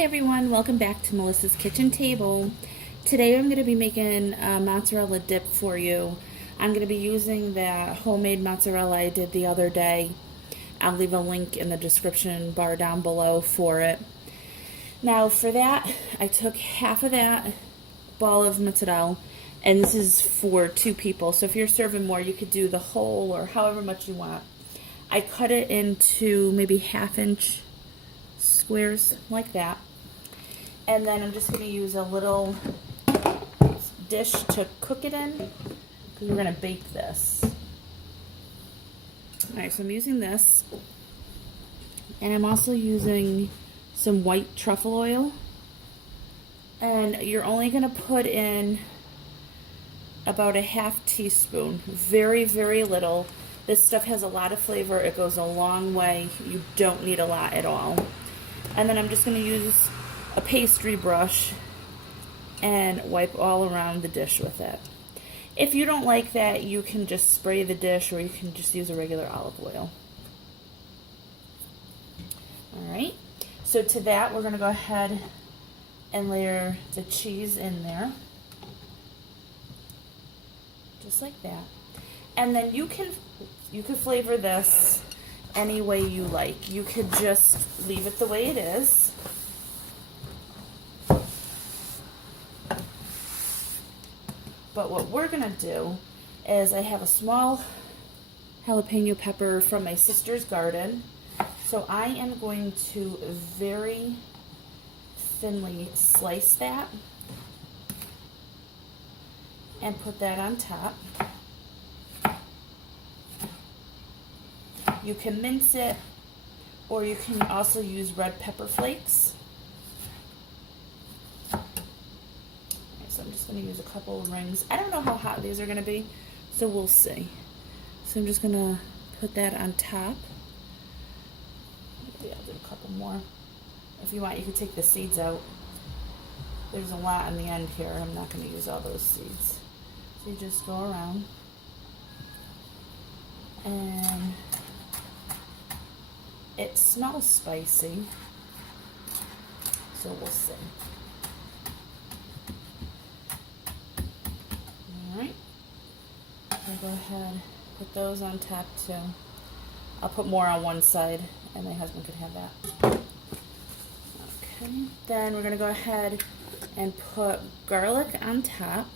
Hi everyone, welcome back to Melissa's Kitchen Table. Today I'm going to be making a mozzarella dip for you. I'm going to be using that homemade mozzarella I did the other day. I'll leave a link in the description bar down below for it. Now for that, I took half of that ball of mozzarella, and this is for 2 people, so if you're serving more you could do the whole or however much you want. I cut it into maybe 1/2 inch squares like that, and then I'm just going to use a little dish to cook it in because we're going to bake this. Alright, so I'm using this, and I'm also using some white truffle oil, and you're only going to put in about a 1/2 teaspoon, very, very little. This stuff has a lot of flavor, it goes a long way, you don't need a lot at all. And then I'm just going to use a pastry brush and wipe all around the dish with it. If you don't like that, you can just spray the dish, or you can just use a regular olive oil. Alright, so to that we're going to go ahead and layer the cheese in there. Just like that. And then you can flavor this any way you like. You could just leave it the way it is. But what we're going to do is, I have a small jalapeno pepper from my sister's garden. So I am going to very thinly slice that and put that on top. You can mince it, or you can also use red pepper flakes. Okay, so I'm just going to use a couple of rings. I don't know how hot these are going to be, so we'll see. So I'm just going to put that on top. Maybe I'll do a couple more. If you want, you can take the seeds out. There's a lot on the end here. I'm not going to use all those seeds. So you just go around and it smells spicy, so we'll see. Alright, I'll go ahead and put those on top too. I'll put more on one side, and my husband could have that. Okay, then we're going to go ahead and put garlic on top.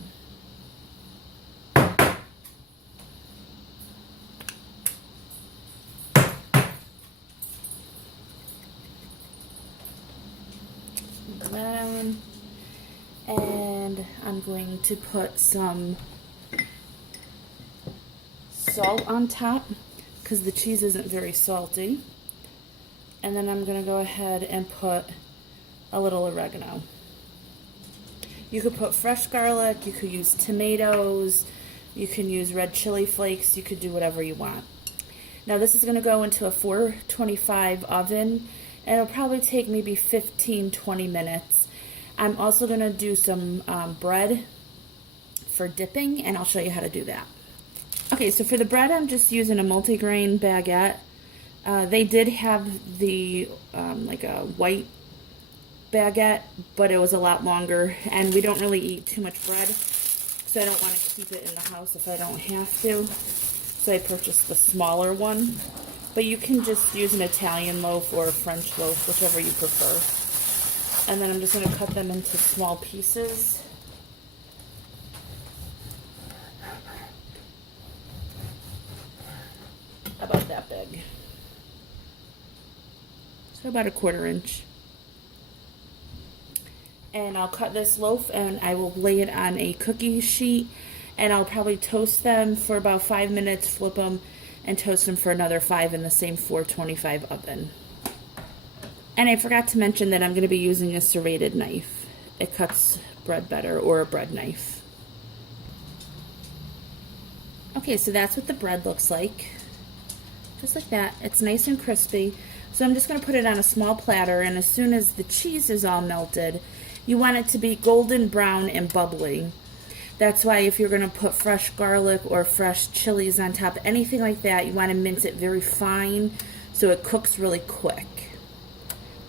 And I'm going to put some salt on top because the cheese isn't very salty. And then I'm going to go ahead and put a little oregano. You could put fresh garlic, you could use tomatoes, you can use red chili flakes, you could do whatever you want. Now this is going to go into a 425 oven, and it'll probably take maybe 15-20 minutes. I'm also going to do some bread for dipping, and I'll show you how to do that. Okay, so for the bread, I'm just using a multigrain baguette. They did have the like a white baguette, but it was a lot longer, and we don't really eat too much bread, so I don't want to keep it in the house if I don't have to. So I purchased the smaller one, but you can just use an Italian loaf or a French loaf, whichever you prefer. And then I'm just going to cut them into small pieces. About that big. So about a 1/4 inch. And I'll cut this loaf, and I will lay it on a cookie sheet, and I'll probably toast them for about 5 minutes, flip them, and toast them for another 5 in the same 425 oven. And I forgot to mention that I'm going to be using a serrated knife. It cuts bread better, or a bread knife. Okay, so that's what the bread looks like. Just like that. It's nice and crispy. So I'm just going to put it on a small platter, and as soon as the cheese is all melted, you want it to be golden brown and bubbly. That's why if you're going to put fresh garlic or fresh chilies on top, anything like that, you want to mince it very fine so it cooks really quick.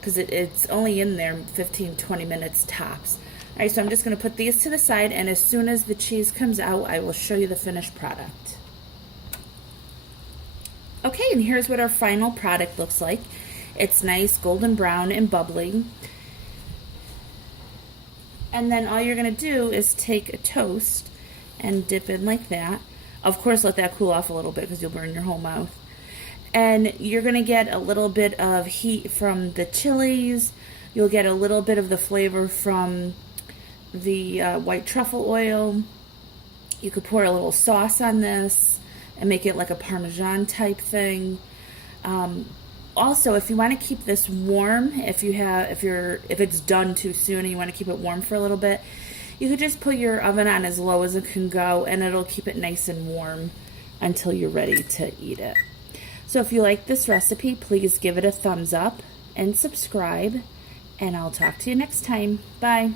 because it's only in there 15-20 minutes tops. All right, so I'm just going to put these to the side, and as soon as the cheese comes out, I will show you the finished product. Okay, and here's what our final product looks like. It's nice golden brown and bubbly. And then all you're going to do is take a toast and dip in like that. Of course, let that cool off a little bit because you'll burn your whole mouth. And you're going to get a little bit of heat from the chilies. You'll get a little bit of the flavor from the white truffle oil. You could pour a little sauce on this and make it like a Parmesan type thing. Also, if you want to keep this warm, if it's done too soon and you want to keep it warm for a little bit, you could just put your oven on as low as it can go, and it'll keep it nice and warm until you're ready to eat it. So if you like this recipe, please give it a thumbs up and subscribe, and I'll talk to you next time. Bye.